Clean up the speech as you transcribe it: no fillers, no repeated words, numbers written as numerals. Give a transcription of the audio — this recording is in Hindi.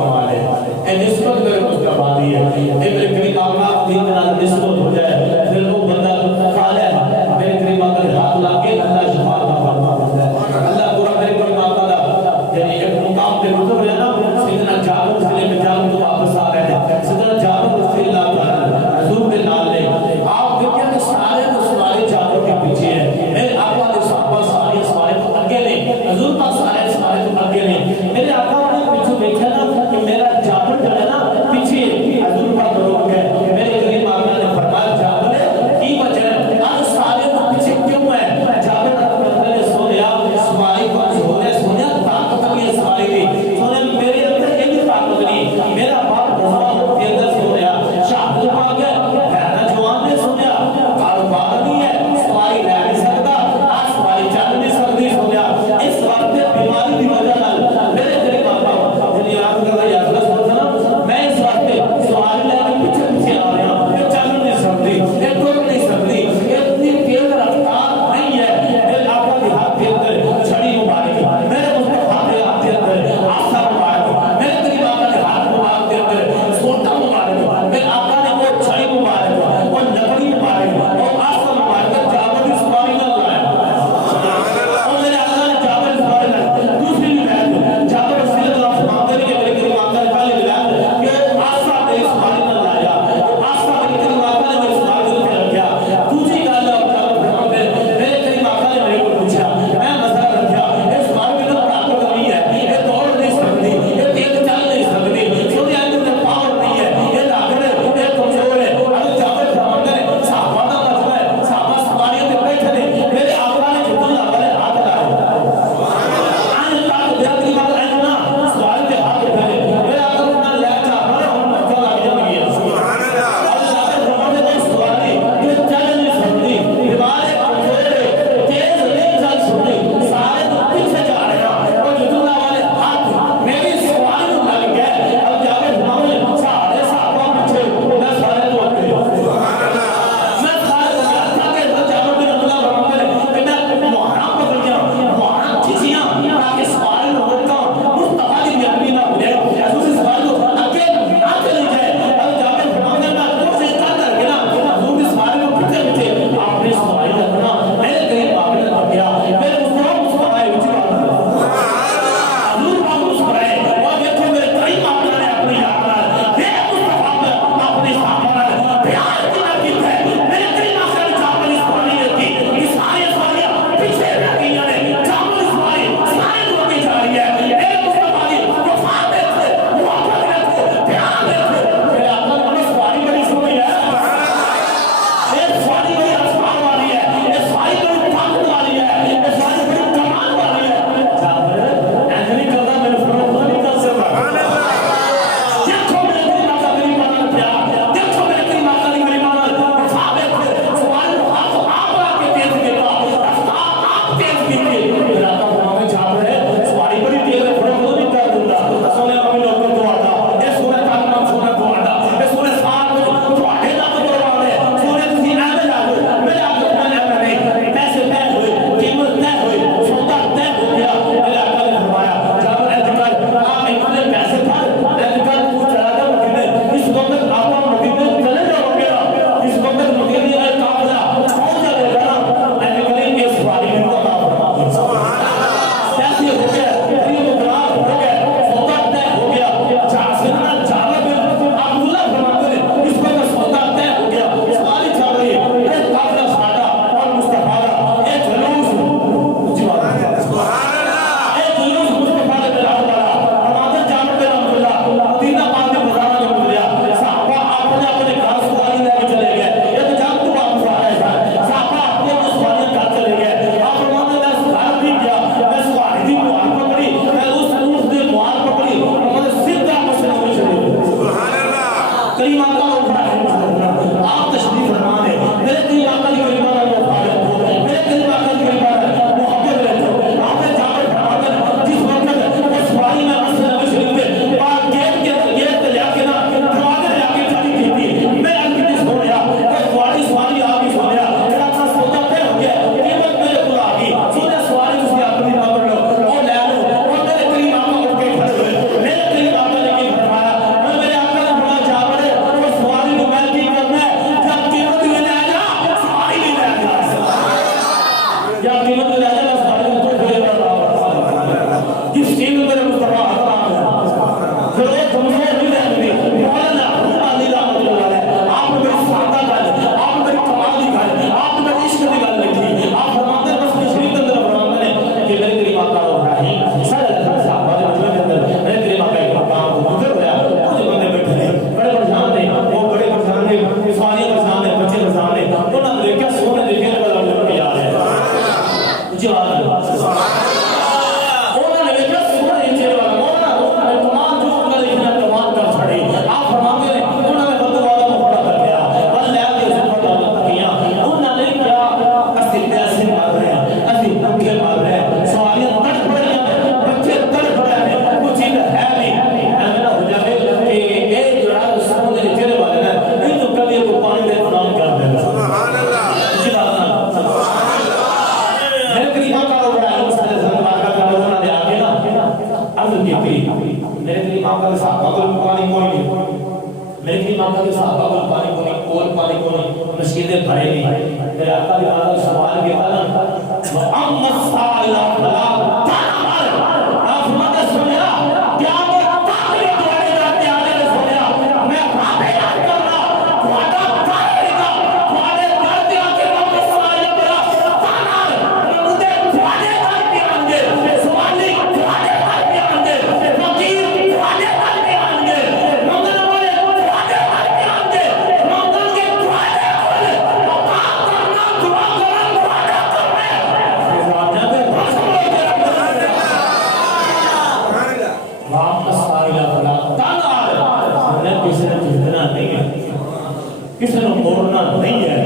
कमाल है। ए निस्बत मेरे मुस्तफा दी है। ए मेरे करीम आका दीन नाल निस्बत हो जाए फिर वो बंदा खाले मेरे करीम आका के हाथ लाके अल्लाह शफा का फरमा देता है। अल्लाह पूरा मेरे करीम आका दा यानी एक मुकाम पे रुक गया ना सैयदना जाबिर से ले जाबिर तो वापस आ रहे हैं। सैयदना जाबिर रज़ी अल्लाह तआला हुजूर के नाल ने आप देखिए कि सारे मुसलमान जाबिर के पीछे है। मेरे आका के सहाबा सारे सवारे तो आगे ने हुजूर का सारे सवारे तो आगे ने मेरे आका ने पीछे देखा ना कि मेरा जाबिर जो है ना पीछे हुजूर का रोक है। मेरे करीम आका ने फरमाया जाबिर करीम आका के सहाबा को पानी कोई नहीं, मेरे करीम आका के सहाबा को पानी कोई नहीं, और पानी कोई नहीं, मस्जिदें भरे नहीं। मेरे आका ने आका सवाल किया ना, अम्मा साला फला आप मत सुनिया क्या मैं ताकि तुम्हारे नाते आने ने सुनिया मैं भावे याद करना वादा करेगा वादे करते आके वापस सवाल मेरा ताना मुझे वादे करते आएंगे सवाली वादे करते आएंगे फकीर वादे करते आएंगे मंगल वाले वादे करते आएंगे मंगल के वादे करने काम करना दुआ करना वादा करने वादा पे वापस आइला फला ताना किसी ने जितना नहीं है, किसी ने मोड़ना नहीं है।